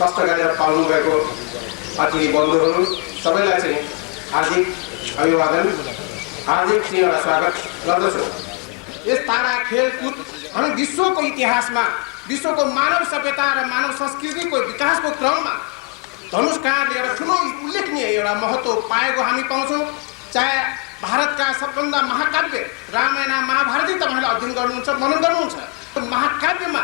कष्ट गरेर पाल्नु भएको अतिथि बन्धुहरू सबैलाई चाहिँ हार्दिक अभिवादन, हार्दिक स्वागत गर्दछु। यस पारा खेलकुद हामी विश्वको इतिहासमा, विश्वको मानव सभ्यता र मानव संस्कृतिको विकासको क्रममा धनुषकाँडले एउटा ठुलो उल्लेखनीय एउटा महत्त्व पाएको हामी पाउँछौँ। चाहे भारतका सबभन्दा महाकाव्य रामायण महाभारती तपाईँले अध्ययन गर्नुहुन्छ, मनन गर्नुहुन्छ, महाकाव्यमा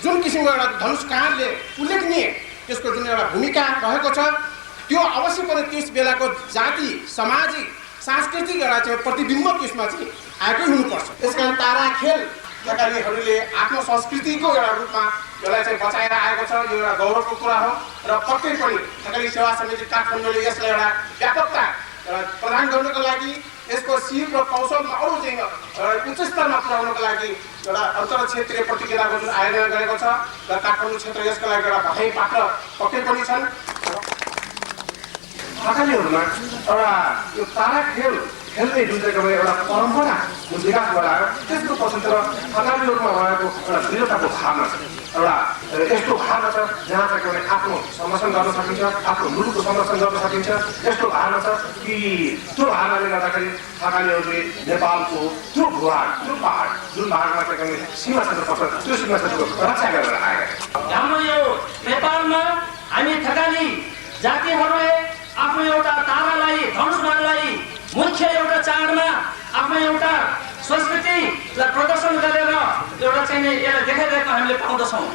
जुन किसिमको एउटा धनुषकाँडले उल्लेखनीय त्यसको जुन एउटा भूमिका रहेको छ, त्यो अवश्य पनि त्यस बेलाको जाति सामाजिक सांस्कृतिक एउटा चाहिँ प्रतिबिम्ब त्यसमा चाहिँ आएकै हुनुपर्छ। त्यसकारण तारा खेल थकालीहरूले आफ्नो संस्कृतिको एउटा रूपमा यसलाई चाहिँ बचाएर आएको छ। यो एउटा गौरवको कुरा हो र पक्कै पनि थकाली सेवा समिति काठमाडौँले यसलाई एउटा व्यापकता प्रदान गर्नको लागि, यसको सिप र कौशलमा अरू चाहिँ उच्च स्तरमा पुर्याउनको लागि एउटा अन्तर क्षेत्रीय प्रतियोगिताको जुन आयोजना गरेको छ र काठमाडौँ क्षेत्र यसको लागि एउटा बधाई पात्र पक्कै पनि छन्। थकालीहरूमा एउटा यो तारा खेल खेल्ने जुन चाहिँ एउटा परम्परा जुन विकास गरायो त्यसको पछितिर थकालीहरूमा भएको एउटा दृढताको भावना छ, एउटा यस्तो भावना छ जहाँ चाहिँ आफ्नो संरक्षण गर्न सकिन्छ, आफ्नो मुलुकको संरक्षण गर्न सकिन्छ। यस्तो भावना छ कि त्यो भावनाले गर्दाखेरि थकालीहरूले नेपालको त्यो भूभाग, त्यो पहाड जुन भागमा चाहिँ सीमा क्षेत्र पर्छ त्यो सीमा क्षेत्रको रक्षा गरेर आएका। हाम्रो यो नेपालमा हामी थकाली जातिहरूले आफ्नो एउटा तारालाई, धनुषबाणलाई मुख्य एउटा चाडमा आफ्नो एउटा संस्कृतिलाई प्रदर्शन गरेर एउटा चाहिँ यसलाई देखाइरहेको हामीले पाउँदछौँ।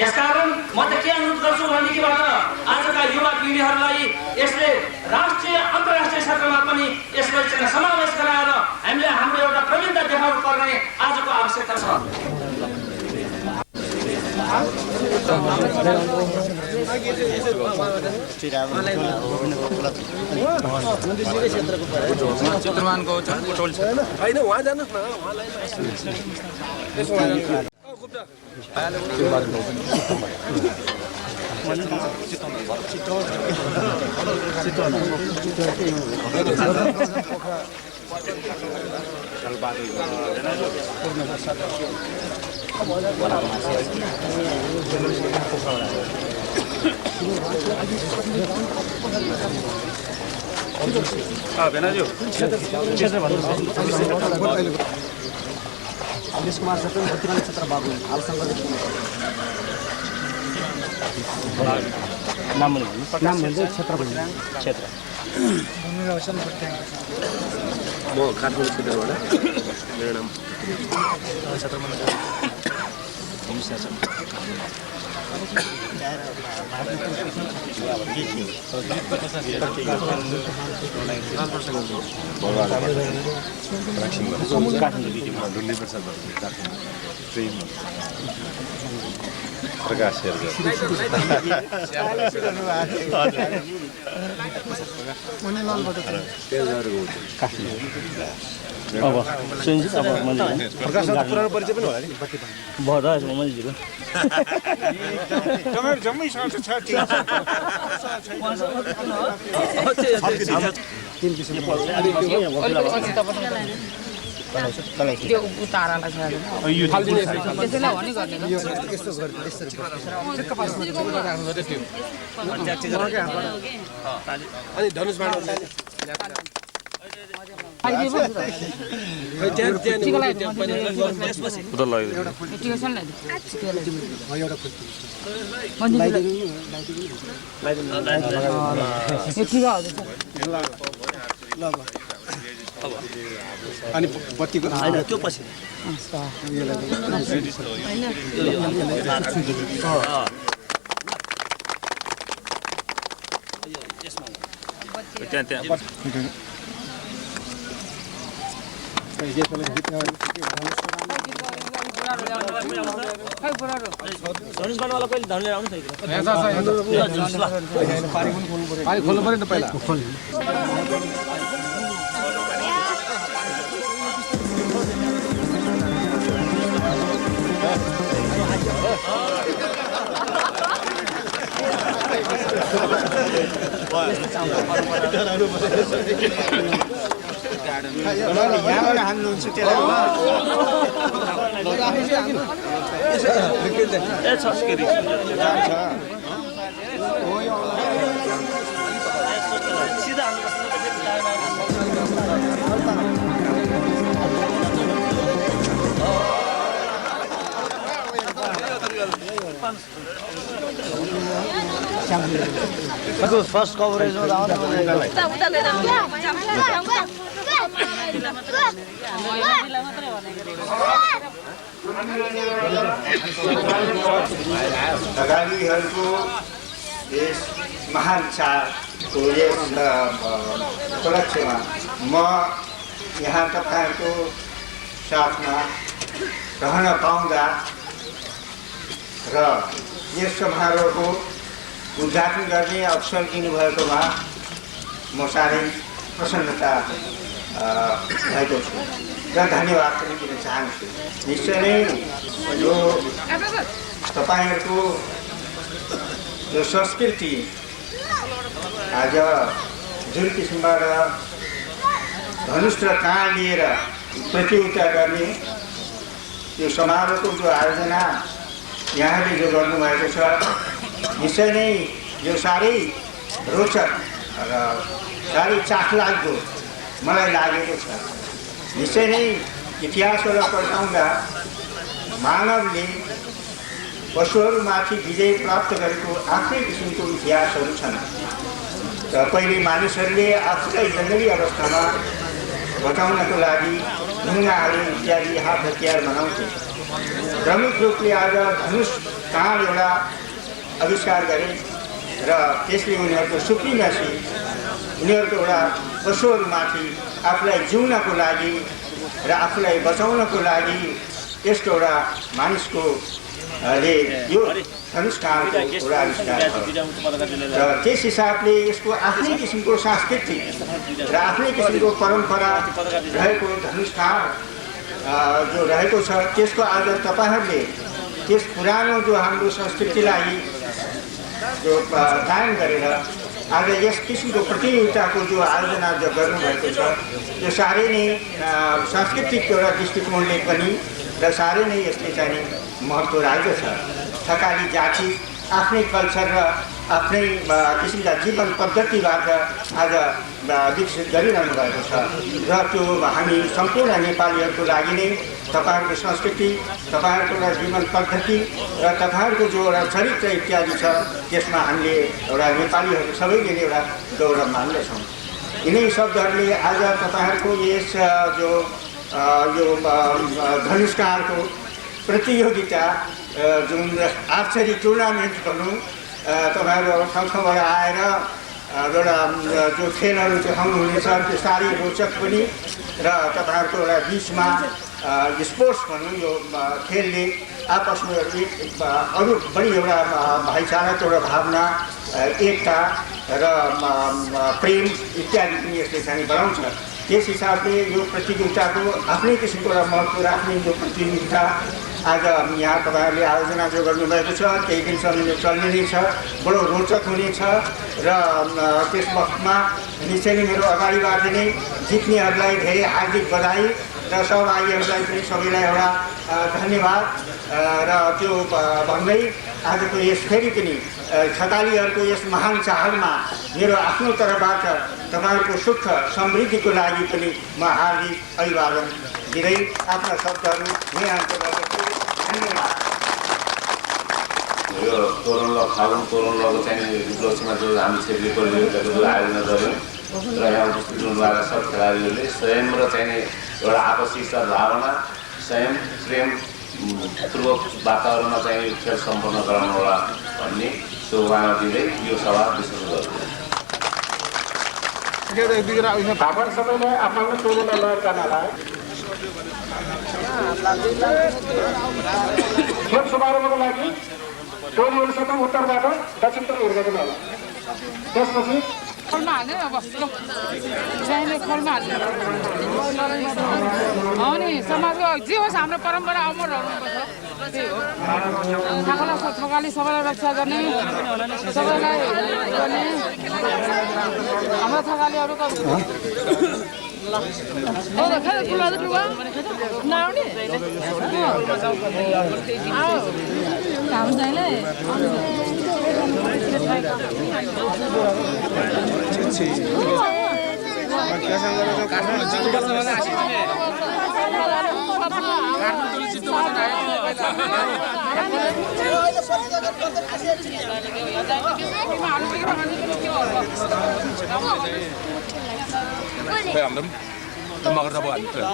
यसकारण म त के अनुरोध गर्छु भनेदेखिबाट आजका युवा पिँढीहरूलाई यसले राष्ट्रिय अन्तर्राष्ट्रिय क्षेत्रमा पनि यसलाई चाहिँ समावेश गराएर हामीले हाम्रो एउटा प्रविधता देखाउनु पर्ने आजको आवश्यकता छ। चित्रमानको टोल छ हैन, वहाँ जानुस् न, अमरीश कुमार सर प्रतिमान क्षेत्र बाबू हालसँग नाम भन्दै क्षेत्र म काठमाडौँ क्षेत्रबाट, मेरो नाम प्रकाश अब सुनिन्छ। अब मैले प्रकाशको पुरानो परिचय पनि होला नि भर्दा मैले जिरो तपाईहरु जम्मै सँग छ तीन किसिमको त्यो उतारालाई छ यो त्यसैलाई हो नि गर्ने यस्तो गर्दै यसरी अनि धनुषबाट अनि बत्तीको त्यो पछि धनुषबाणवाला कहिले धनु लिएर आउनु छैन पानी खोल्नु पर्यो नि त पहिला। यहाँबाट हान्नुहुन्छ त्यसलाई फर्स्ट कभरेजमा लगानीहरूको यस महान चाडको यस उपलक्ष्यमा म यहाँ तपाईँहरूको साथमा रहन पाउँदा र यस समारोहको उद्घाटन गर्ने अवसर दिनुभएकोमा म साह्रै प्रसन्नता भएको छु र धन्यवाद पनि दिन चाहन्छु। निश्चय नै यो तपाईँहरूको यो संस्कृति आज जुन किसिमबाट धनुष र काँड लिएर प्रतियोगिता गर्ने यो समारोहको जो आयोजना यहाँले जो गर्नुभएको छ निश्चय नै यो साह्रै रोचक र साह्रै चाखलाग्दो मलाई लागेको छ। निश्चय नै इतिहासबाट पल्टाउँदा मानवले पशुहरूमाथि विजय प्राप्त गरेको आफ्नै किसिमको इतिहासहरू छन् र पहिले मानिसहरूले आफूलाई जङ्गली अवस्थामा बचाउनको लागि ढुङ्गाहरू इत्यादि हात हतियार बनाउँथे। प्रमुख रूपले आज धनुष काँड एउटा आविष्कार गरे र त्यसले उनीहरूको सुप्रिमेसी उनीहरूको एउटा पशुहरूमाथि आफूलाई जिउनको लागि र आफूलाई बचाउनको लागि यस्तो एउटा मानिसको यो धनुष काँडको एउटा आविष्कार र त्यस हिसाबले यसको आफ्नै किसिमको सांस्कृतिक र आफ्नै किसिमको परम्परा रहेको धनुष काँड जो रहेको छ त्यसको आज तपाईँहरूले त्यस पुरानो जो हाम्रो संस्कृतिलाई जो कायम गरेर आज यस किसिमको प्रतियोगिताको जो आयोजना जो गर्नुभएको छ यो साह्रै नै सांस्कृतिक एउटा दृष्टिकोणले पनि र साह्रै नै यसले चाहिँ महत्त्व राखेको छ। थकाली जाति आफ्नै कल्चर र आफ्नै किसिमका जीवन पद्धतिबाट आज विकसित गरिरहनु भएको छ र त्यो हामी सम्पूर्ण नेपालीहरूको लागि नै तपाईँहरूको संस्कृति तपाईँहरूको एउटा जीवन पद्धति र तपाईँहरूको जो एउटा चरित्र इत्यादि छ त्यसमा हामीले एउटा नेपालीहरू सबैले एउटा गौरव मान्दछौँ। यिनै शब्दहरूले आज तपाईँहरूको यस जो यो धनुष काँडको प्रतियोगिता जुन आर्चरी टुर्नामेन्ट भनौँ तपाईँहरू अब ठाउँ ठाउँबाट आएर एउटा जो खेलहरू देखाउनुहुनेछ त्यो साह्रै रोचक पनि र तपाईँहरूको एउटा बिचमा स्पोर्ट्स भनौँ यो खेलले आपसमा अरू पनि एउटा भाइचाराको एउटा भावना एकता र प्रेम इत्यादि पनि यसले चाहिँ बढाउँछ। त्यस हिसाबले यो प्रतियोगिताको आफ्नै किसिमको एउटा महत्त्व राख्ने यो प्रतियोगिता आज यहाँ तपाईँहरूले आयोजना जो गर्नुभएको छ केही दिनसम्म यो चल्ने नै छ, बडो रोचक हुनेछ र त्यस वखतमा निश्चय नै मेरो अगाडिबाट नै जित्नेहरूलाई धेरै हार्दिक बधाई र सहभागीहरूलाई पनि सबैलाई एउटा धन्यवाद र त्यो भन्दै आजको यस फेरि पनि छतालीहरूको यस महान चाडमा मेरो आफ्नो तर्फबाट तपाईँहरूको सुख समृद्धिको लागि पनि म हार्दिक अभिवादन दिँदै आफ्ना शब्दहरू यही अन्त गर्दछु। धन्यवाद। यो तोरण फागुन तोरण चाहिँ उपलक्ष्यमा जो हामी क्षेत्रीय प्रतियोगिताको जो आयोजना गऱ्यौँ र यहाँ उपस्थित हुनुभएका सब खेलाडीहरूले स्वयं र चाहिँ एउटा आपसी सद्भावना स्वयं प्रेम पूर्वक वातावरणमा चाहिँ खेल सम्पन्न गराउनु होला भन्ने शुभकामना दिँदै यो सभा विश्वास गर्छु। भाषण सबैलाई आफ्नो टोलीमा लगेर जानलाई खेल समारोहको लागि टोलीहरू सबै उत्तरबाट दक्षिणतर्फ हुर्केको होला। त्यसपछि खोलमा हाल्दैन बस्नु चाहिने खोलमा हाल्दैन अनि समाजको जे होस् हाम्रो परम्परा अमर रहनुपर्छ त्यही हो। थकाली सबैलाई रक्षा गर्ने सबैलाई गर्ने हाम्रो थकालीहरूको खाजा खुला त लुगा नआउने काम जाइले Phải làm lắm. Nó mặc ra bộ ảnh rồi.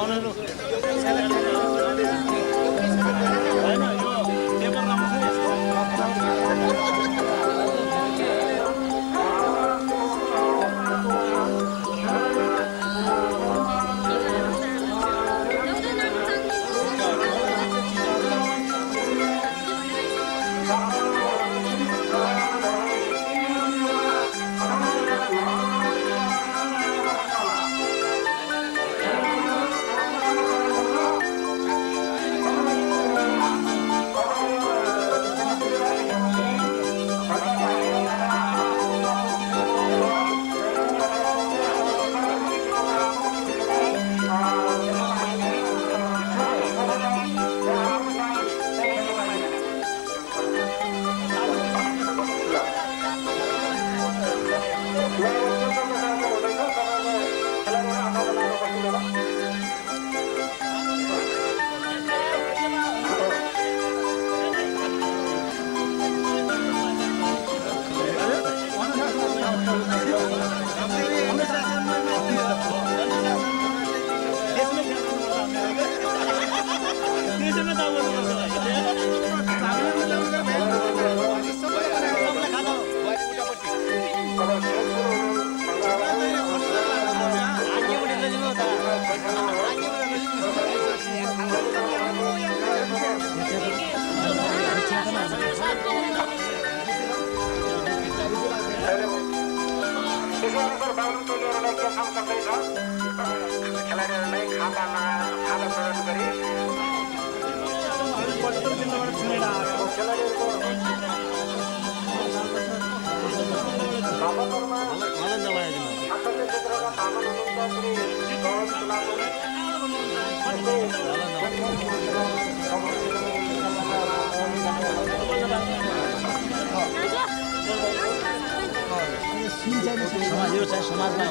यो चाहिँ समाजमा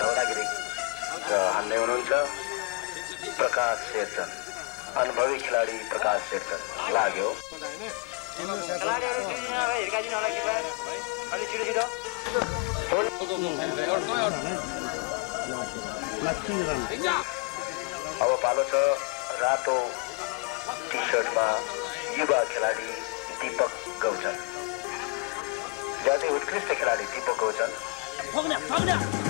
दौडागिरी हान्दै हुनुहुन्छ प्रकाश शेरचन, अनुभवी खेलाडी प्रकाश शेरचन लाग्यो। अब पालो छ रातो टी शर्टमा युवा खेलाडी दीपक गौचन। जाति उत्कृष्ट खिलाडी दीपक गौचन,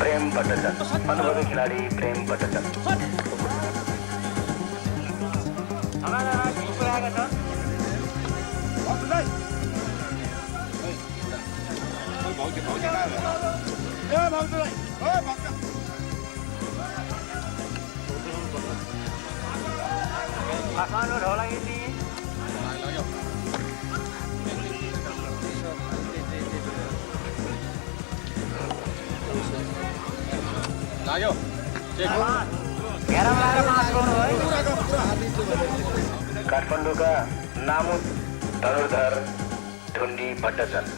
प्रेम भट्टाचार्य, अनुभवी खिलाडी प्रेम भट्टाचार्य। काठमाडौँका नामुद धनुर्धर ढुन्डी भट्टाचार्य।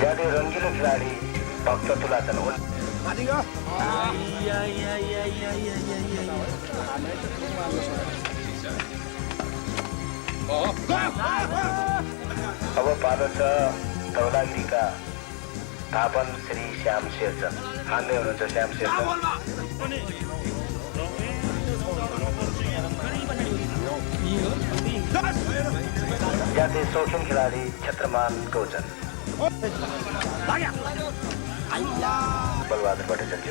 ज्यादै रङ्गिलो खेलाडी भक्त तुलाचन हुन्। Oh. अब पालो छ धौलागिरीका थापन श्री श्याम शेरचन हान्दै हुनुहुन्छ श्याम शेरचन जातीय शौकीन खेलाडी क्षेत्रमान गौचन बलबहादुर भट्टाचार्य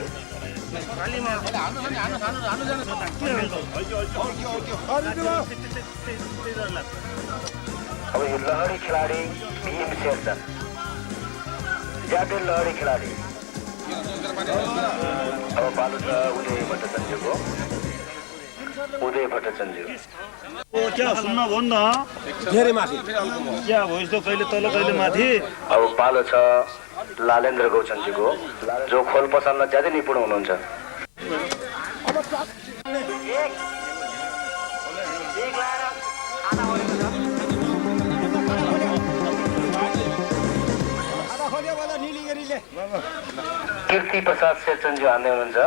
अब यो लहरी खेलाडी भीम शेरचन जातीय लहरी खेलाडी अब पालो छ उदय भट्टाचार्यको उदय भट्टाचार्य क्या सुन्न भन्नु न धेरै माथि क्या हो यस्तो कहिले तल कहिले माथि अब पालो छ लालेन्द्र गौचनजीको जो खोल पसलमा ज्यादै निपुण हुनुहुन्छ कीर्ति प्रसाद शेरचनजी हान्दै हुनुहुन्छ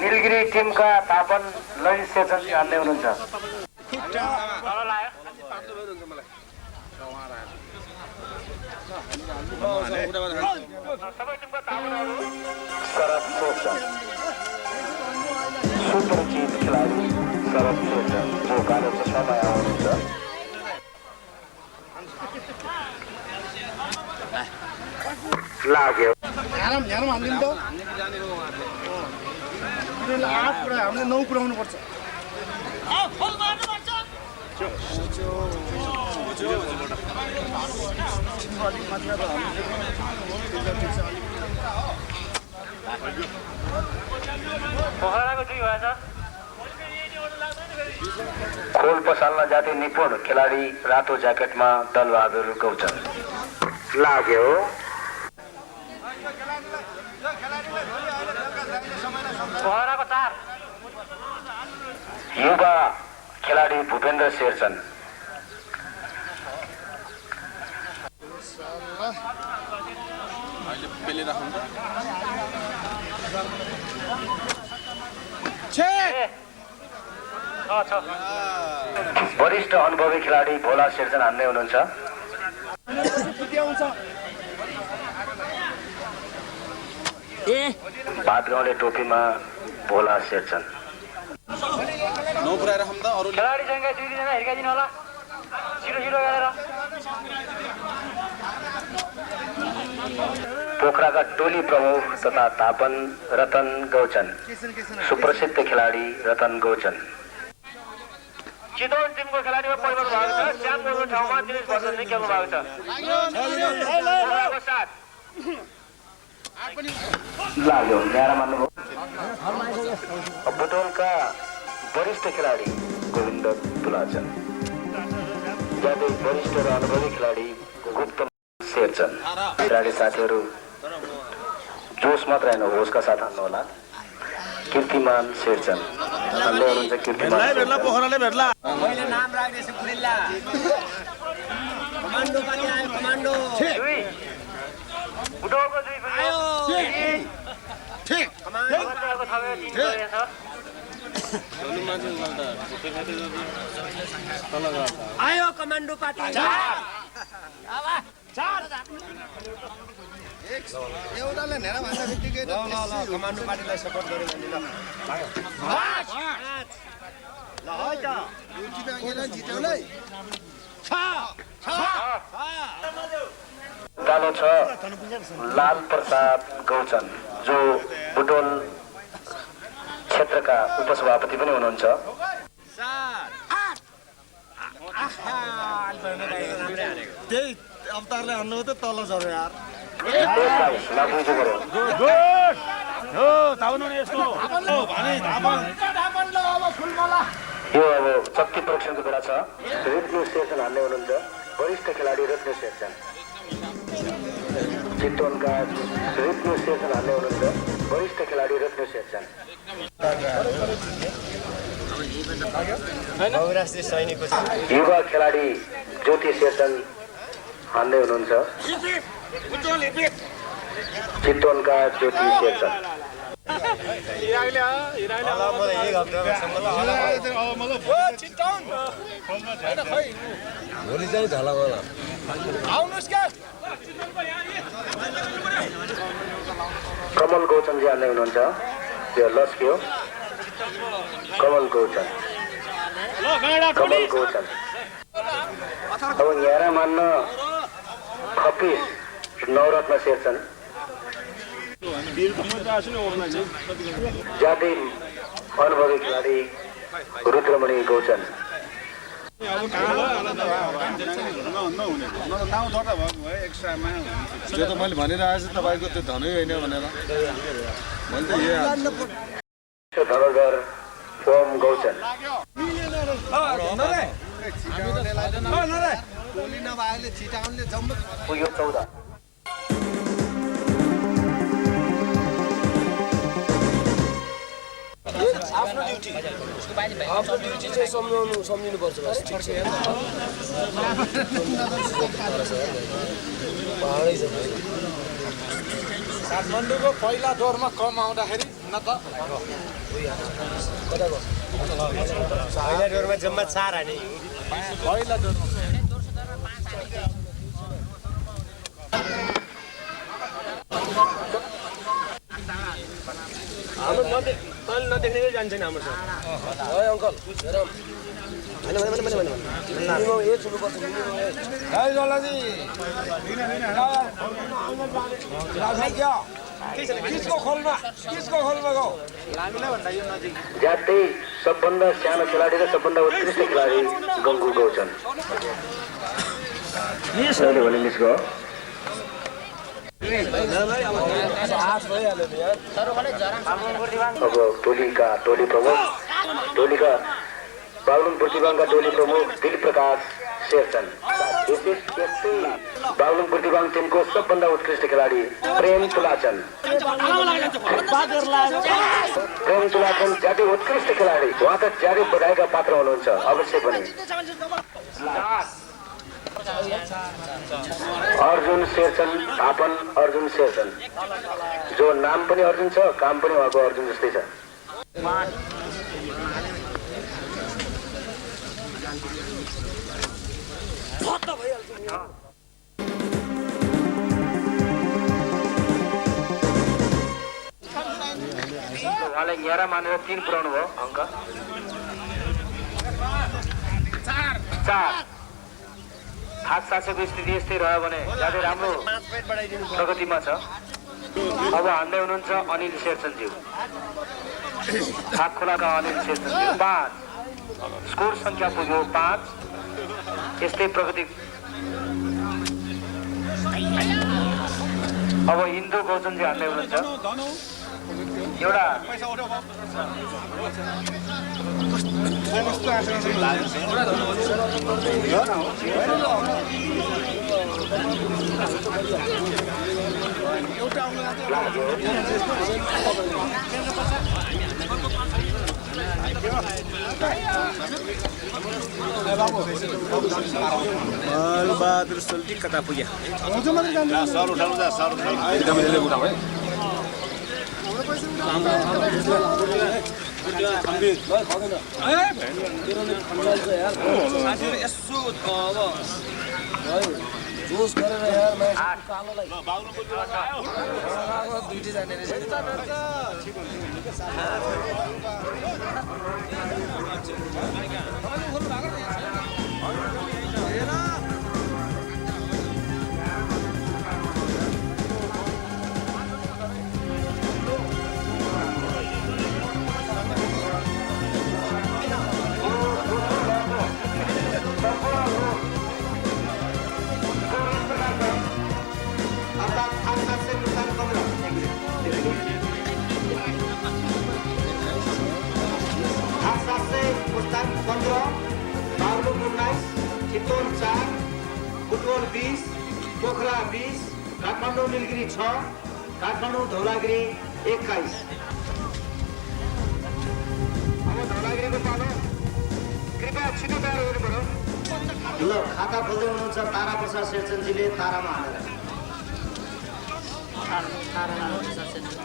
नीलगिरी टिमका थापन ललित शेरचनजी हान्दै हुनुहुन्छ शरद शेरचन सुपरिचित खेलाडी शरद शेरचन जो कालो चस्मामा आउनुहुन्छ लाग्यो हामीले 9 पुर्याउनु पर्छ खोल पसाल्न जाँदै निपुण खेलाडी रातो ज्याकेटमा दलबहादुर गौचन लाग्यो युवा खेलाडी भूपेन्द्र शेरचन वरिष्ठ अनुभवी खेलाडी भोला शेरचन हान्दै हुनुहुन्छ भातगाउँले टोपीमा भोला शेरचन खेलाडीसँग 2 जना हिर्काइदिनु होला 0-0 गरेर पोखराका टोली प्रमुख तथा थापन रतन गौचन सुप्रसिद्ध खेलाडी रतन गौचन चितवन टिमको खेलाडीमा परिवर्तन भएको छ श्याम गोरुको ठाउँमा दिनेश भट्टले खेल्नु भएको छ लाग्यो न्यारा मान्नुभयो बुटोलका वरिष्ठ खेलाडी गोविन्द तुलाचन ज्यादै वरिष्ठ र अनुभवी खेलाडी गुप्त शेरचन खेलाडी साथीहरू जोस मात्र होइन होसका साथ हान्नुहोला कीर्तिमान शेरचन हान्दै हुनुहुन्छ कीर्तिमान मैले नाम राख्दैछु गुरिल्ला कमान्डो पनि आयो कमान्डो बुटोलको 2 आयो ठीक कमान्डो आयो कमान्डो पार्टी एउटाले नेरा भन्दा बित्तिकै कमान्डो पार्टीलाई सपोर्ट गर्यो भने ल है त जित्यो कालो छ लाल प्रसाद गौचन जो बुटोल क्षेत्रका उपसभापति पनि हुनुहुन्छ त्यही अवतारले हान्नु त तल झर्यो यार यो अब शक्ति परीक्षणको बेला छ रत्न शेरचन हान्दै हुनुहुन्छ वरिष्ठ खेलाडी रत्न शेरचन चितवनका रत्न शेरचन हान्दै हुनुहुन्छ वरिष्ठ खेलाडी रत्न शेरचन युवा खेलाडी ज्योति शेरचन हान्दै हुनुहुन्छ चितवनका ज्योति शेरचन। कमल गौचनजी आउने हुनुहुन्छ, त्यो लस्क्यो कमल गौचन। अब यहाँ मान्न खप्पिस नवरत्न शेरचन, जाति अनुभवी खेलाडी रुद्रमणि गौचन। त्यो त मैले भनिरहेको छु तपाईँको त्यो धनै होइन भनेर मैले त यही धनुर्धर ओम गौचन। पुग्यो 14। आफ्नो ड्युटी चाहिँ सम्झिनुपर्छ बस। ठिक छ काठमाडौँको पहिला दौरमा कम आउँदाखेरि न त पहिला दौरमा जम्मा 4 हाने पहिला दौरमा हाम्रो नदेख्ने जान्छ नि हाम्रो अङ्कल ज्यादै सबभन्दा सानो खेलाडी र सबभन्दा उत्कृष्ट खेलाडी गङ्गु गौचन। अब टोली प्रमुख बागलुङ प्रतिभाङका टोली प्रमुख दिलीप प्रकाश शेरचन। बागलुङ प्रतिभाङ टिमको सबभन्दा उत्कृष्ट खेलाडी प्रेम तुलाचन ज्यादै उत्कृष्ट खेलाडी, उहाँ त ज्यादै बधाईका पात्र हुनुहुन्छ अवश्य पनि। अर्जुन शेरचन, थापन अर्जुन शेरचन, जो नाम पनि अर्जुन छ, काम पनि उहाँको अर्जुन जस्तै छ। उहाँले 11 मानेर 3 पुऱ्याउनु भयो अङ्क। 4 हात सासेको स्थिति यस्तै रह्यो भने ज्यादै राम्रो प्रगतिमा छ। अब हान्दै हुनुहुन्छ अनिल शेरचनज्यू, हात खोलाका अनिल शेरचनज्यू। 5 स्कोर संख्या पुग्यो 5। यस्तै प्रगति। अब इन्दु गौचनजी हान्दै हुनुहुन्छ। एउटा बहादुर सोल्टी कता पुग्यो? जोस गरेर यार मैं कालोलाई दुईटी जाने रहेछ। चितवन 4, बुटवल 20, पोखरा 20, काठमाडौँ नीलगिरी 6, काठमाडौँ धौलागिरी 21। अब धौलागिरीको पालो, कृपया छिटो तयार गर्नु पर्यो। ल खाता खोल्दै हुनुहुन्छ तारा प्रसाद शेरचनजीले तारामा हालेर।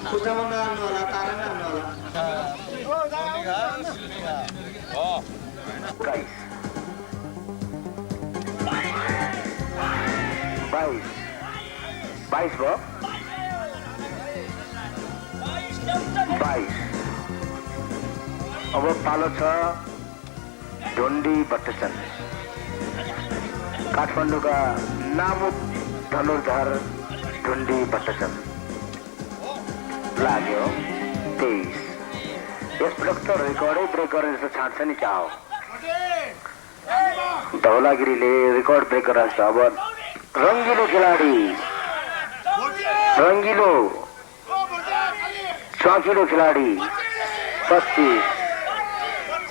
खुट्टामा नहाल्नु होला, तारा नहाल्नु होला। 22 भयो 22। अब पालो छ ढुन्डी बट्टचन, काठमाडौँका नामुक धनुर्धर ढुन्डी बट्टचन। लाग्यो 23। यसपटक त रेकर्डै ब्रेक गरेर जस्तो छाड्छ नि क्या हो। धौलागिरीले रेकर्ड ब्रेक गरेर छ। अब रङ्गिलो खेलाडी, रङ्गिलो चौकिलो खेलाडी 25,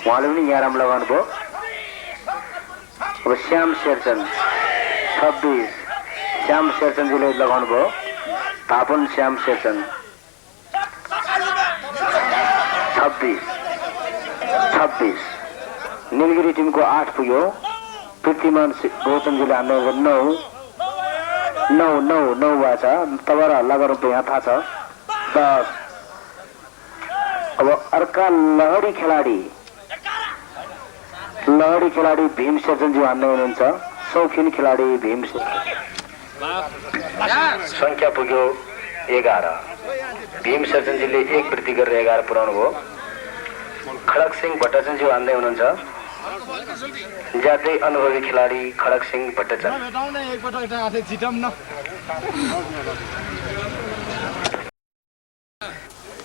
उहाँले पनि यहाँ राम्रो लगाउनु भयो। अब श्याम शेरचन 26, श्याम शेरचनजीले लगाउनु भयो। थापन श्याम शेरचन 26। नीलगिरी टिमको 8 पुग्यो। पृथ्वीमान गौतमजीले हान्नु 9 भएको छ। तपाईँहरू हल्ला गर्नु यहाँ थाहा छ। 10। अब अर्का लहडी खेलाडी भीम शेरचनजी हान्दै हुनुहुन्छ। शौखिन खेलाडी भीम शेरचन। संख्या पुग्यो 11। भीम शेरचनजीले 1 वृद्धि गरेर 11 पुर्याउनु भयो। खडक सिंह भट्टचनजी हान्दै हुनुहुन्छ। ज्यादै अनुभवी खेलाडी खडक सिंह भट्टचन।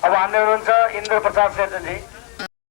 अब हान्दै हुनुहुन्छ इन्द्र प्रसाद शेरचनजी।